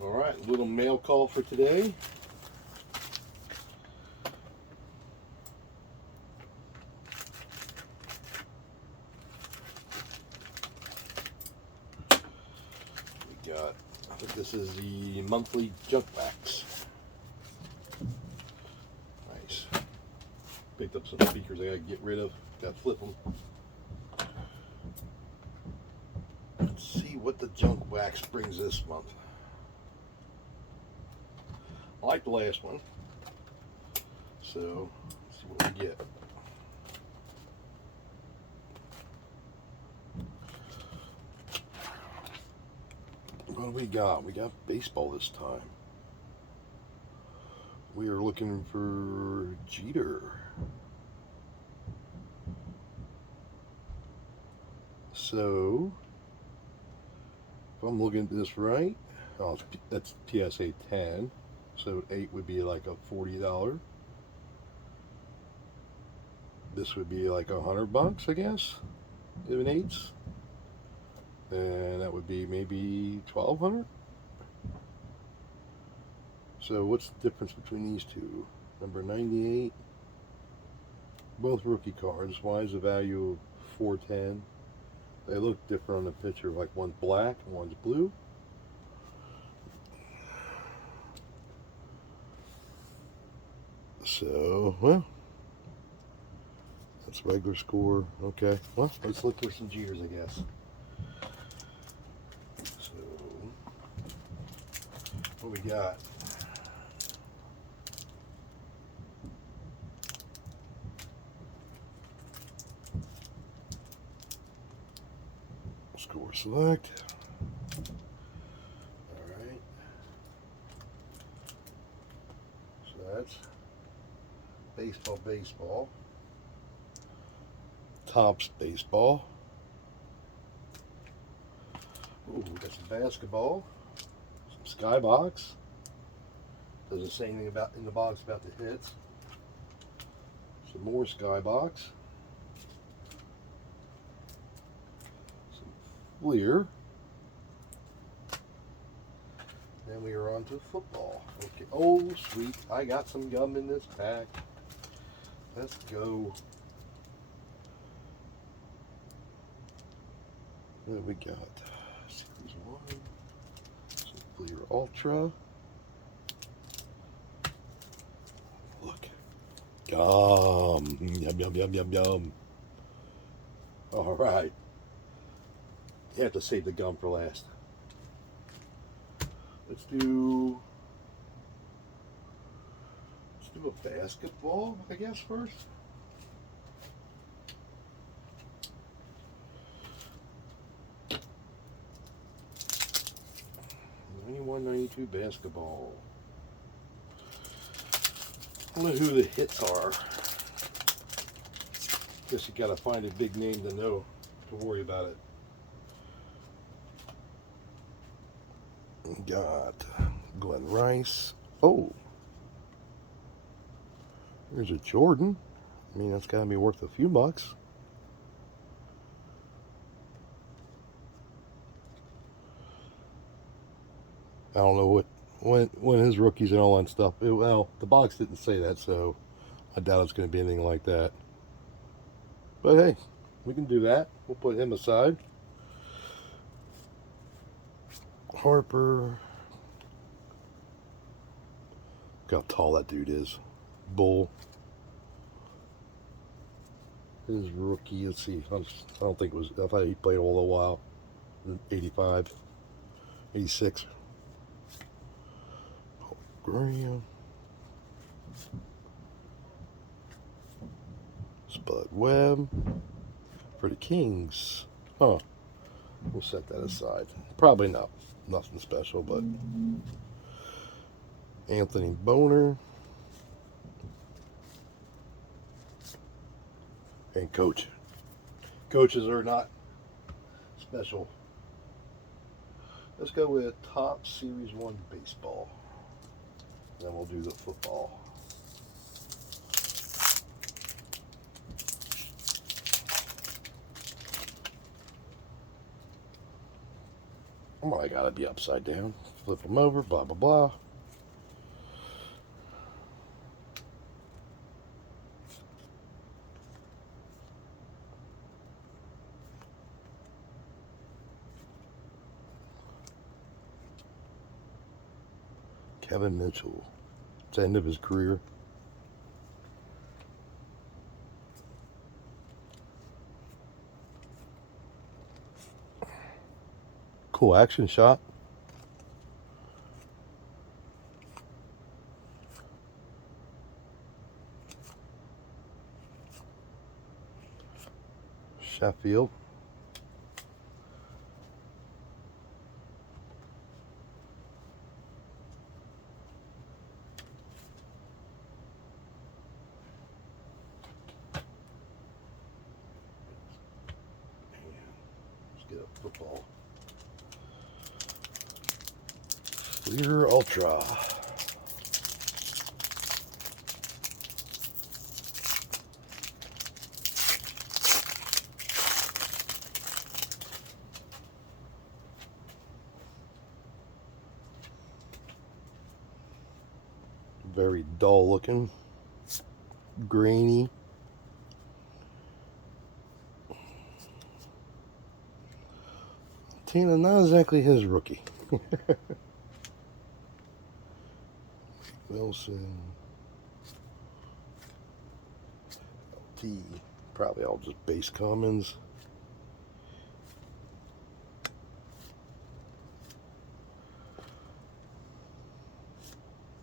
All right, little mail call for today. We got, I think this is the monthly junk wax. Nice. Picked up some speakers I gotta get rid of. Gotta flip them. Let's see what the junk wax brings this month. I like the last one. So, let's see what we get. What do we got? We got baseball this time. We are looking for Jeter. So, if I'm looking at this right, oh, that's PSA 10. So 8 would be like a $40. This would be like $100, I guess, if an 8's. And that would be maybe 1,200. So what's the difference between these two? Number 98. Both rookie cards. Why is the value of 410? They look different on the picture. Like one's black and one's blue. So, well, that's regular score. Okay, well, let's look for some Jeters, I guess. So, what we got? Score select. All right. So that's baseball. Topps baseball. Ooh, we got some basketball. Some skybox. Doesn't say anything about in the box about the hits. Some more skybox. Some Fleer. Then we are on to football. Okay. Oh, sweet. I got some gum in this pack. Let's go. What do we got? Series 1. Some Fleer Ultra. Look. Gum. Yum, yum, yum, yum, yum. All right. You have to save the gum for last. Let's do a basketball, I guess, first. '91-'92 basketball. I don't know who the hits are. Guess you gotta find a big name to know to worry about it. Got Glenn Rice. Oh, there's a Jordan. I mean, that's got to be worth a few bucks. I don't know when his rookies and all that stuff. Well, the box didn't say that, so I doubt it's going to be anything like that. But hey, we can do that. We'll put him aside. Harper. Look how tall that dude is. Bull. His rookie, let's see. I don't think it was. I thought he played all a while. 85, 86. Graham. Spud Webb. For the Kings. Huh. We'll set that aside. Probably not. Nothing special, but Anthony Boner. And coach. Coaches are not special. Let's go with Topps Series 1 baseball. Then we'll do the football. Well, I gotta be upside down. Flip them over, blah, blah, blah. Kevin Mitchell. It's the end of his career. Cool action shot. Sheffield. Let's get a football. Clear Ultra. Very dull looking, grainy. Tina, not exactly his rookie. Wilson. LT. Probably all just base commons.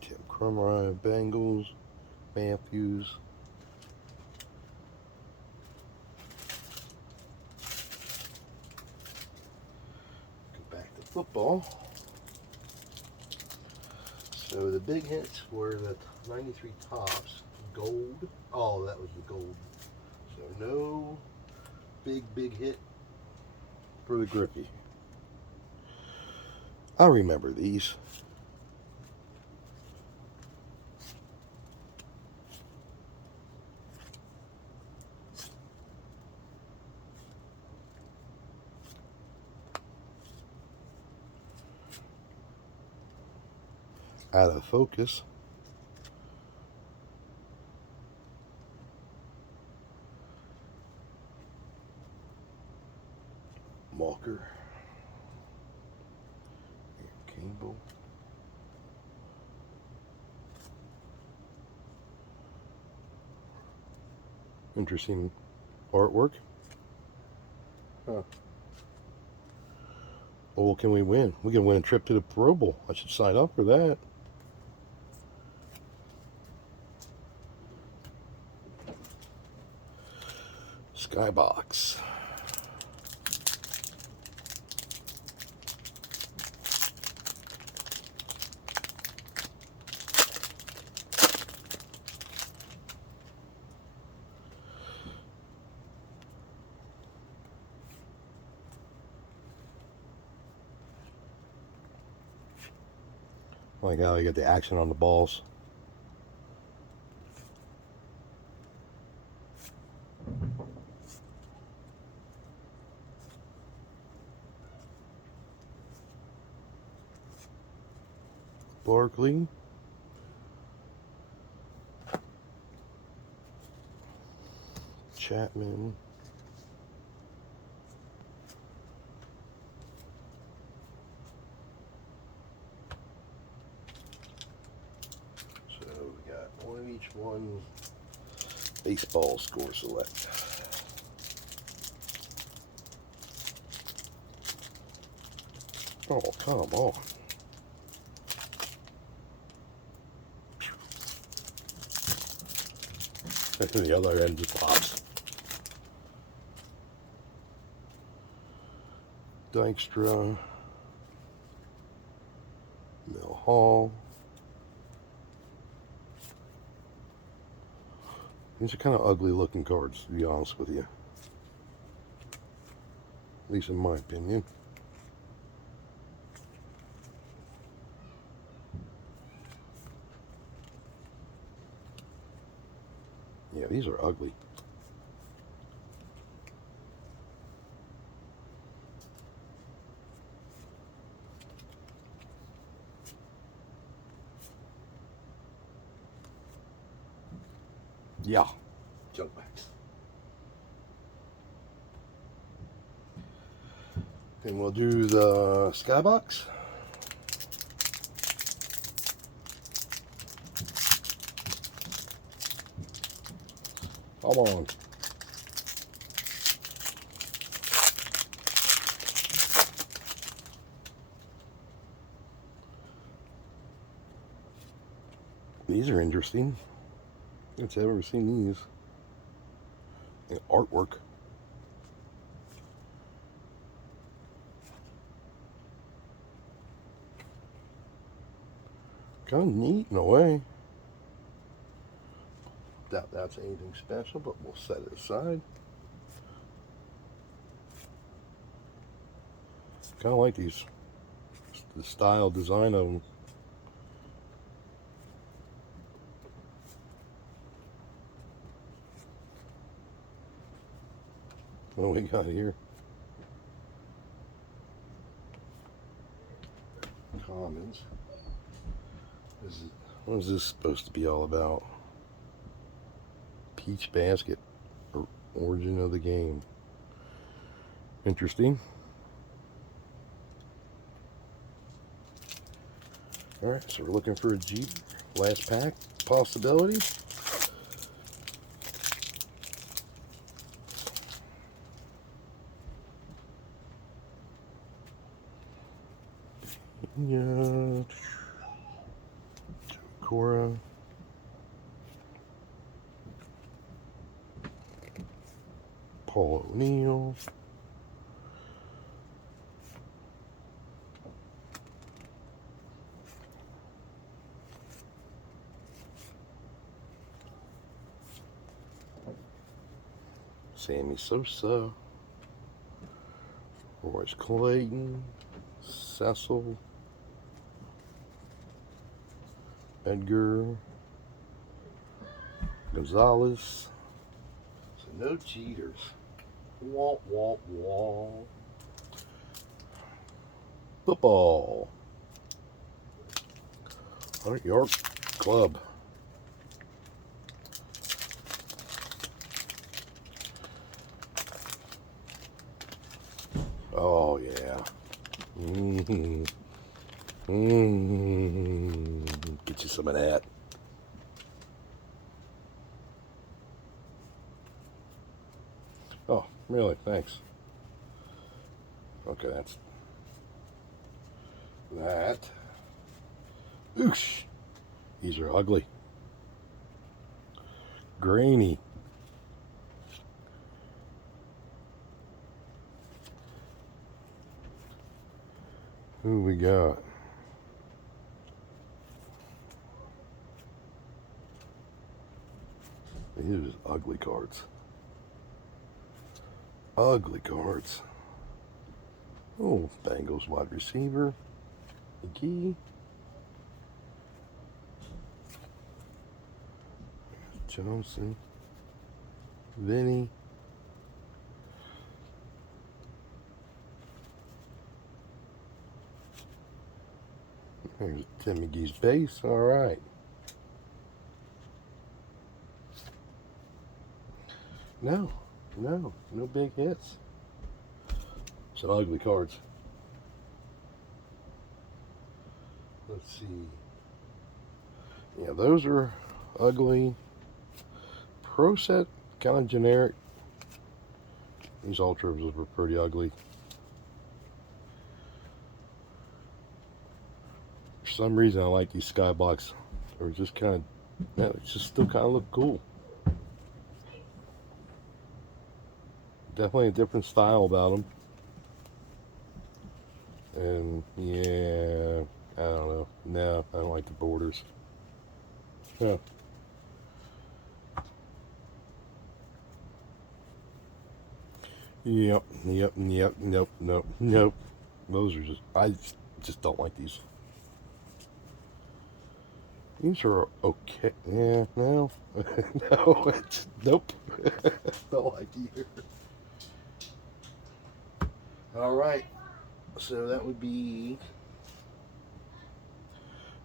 Kim Crumrye, Bengals. Matthews. Go back to football. So the big hits were the 93 tops, gold. Oh, that was the gold. So no big hit for the Griffey. I remember these. Out of focus. Walker. Campbell. Interesting artwork. Huh. Oh, what can we win? We can win a trip to the Pro Bowl. I should sign up for that. Skybox. Like how you get the action on the balls. Barkley. Chapman. So we got one of each one. Baseball score select. Oh, come on. The other end just pops. Dykstra. Mill Hall. These are kind of ugly looking cards, to be honest with you. At least in my opinion. Yeah, these are ugly. Yeah, junk bags. Then we'll do the skybox. Come on. These are interesting. I've never seen these. Artwork. Kind of neat in a way. Doubt that's anything special, but we'll set it aside. Kind of like these. The style, design of them. What do we got here? Commons. What is this supposed to be all about? Peach basket. Origin of the game. Interesting. Alright, so we're looking for a Jeep. Last pack. Possibility. Yeah. Cora. Paul O'Neill. Sammy Sosa. Royce Clayton. Cecil. Edgar Gonzalez. So no cheaters. Wah, wah, wah. Football. 100-yard club. Oh yeah. Get you some of that. Oh, really? Thanks. Okay, that's that. Oosh. These are ugly. Grainy. Who we got? These are just ugly cards. Ugly cards. Oh, Bengals wide receiver. McGee. Johnson. Vinny. There's Tim McGee's base. All right. No big hits. Some ugly cards. Let's see. Yeah, those are ugly. Pro set, kind of generic. These ultras were pretty ugly. For some reason, I like these skybox. They're just kind of, yeah, it's just still kind of look cool. Definitely a different style about them. And yeah, I don't know. No, I don't like the borders. Yeah. Yep. Nope. Those are just, I just don't like these. These are okay. Yeah, no. No, nope. Don't like either. All right. So that would be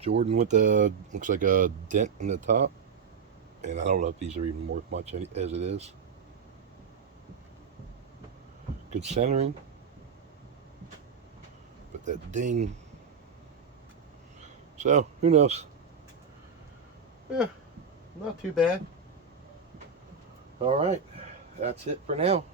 Jordan with the, looks like a dent in the top. And I don't know if these are even worth much as it is. Good centering. But that ding. So, who knows? Yeah, not too bad. All right, that's it for now.